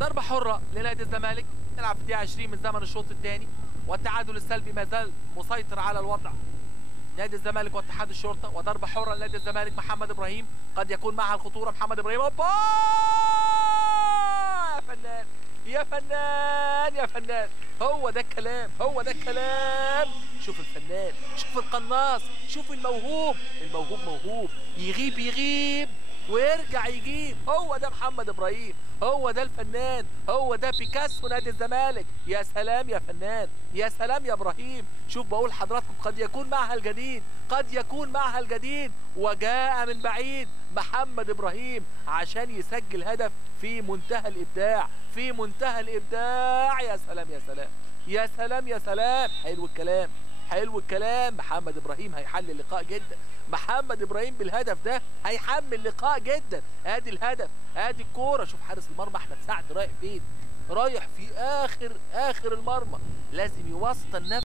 ضربة حرة لنادي الزمالك، نلعب في الدقيقة 20 من زمن الشوط الثاني، والتعادل السلبي ما زال مسيطر على الوضع. نادي الزمالك واتحاد الشرطة، وضربة حرة لنادي الزمالك. محمد إبراهيم قد يكون معها الخطورة. محمد إبراهيم اوبا، يا فنان يا فنان يا فنان، هو ده الكلام، هو ده الكلام. شوف الفنان، شوف القناص، شوف الموهوب. الموهوب موهوب، يغيب يغيب ويرجع يجيب. هو ده محمد إبراهيم، هو ده الفنان، هو ده بيكاسو نادي الزمالك. يا سلام يا فنان، يا سلام يا إبراهيم. شوف بقول لحضراتكم، قد يكون معها الجديد، قد يكون معها الجديد. وجاء من بعيد محمد إبراهيم عشان يسجل هدف في منتهى الإبداع، في منتهى الإبداع. يا سلام يا سلام يا سلام يا سلام. حلو الكلام، حلو الكلام. محمد إبراهيم هيحل اللقاء جدا. محمد إبراهيم بالهدف ده هيحمل اللقاء جدا. ادي الهدف، ادي الكوره. شوف حارس المرمى احمد سعد رايح فين، رايح في اخر المرمى، لازم يوسط النفس.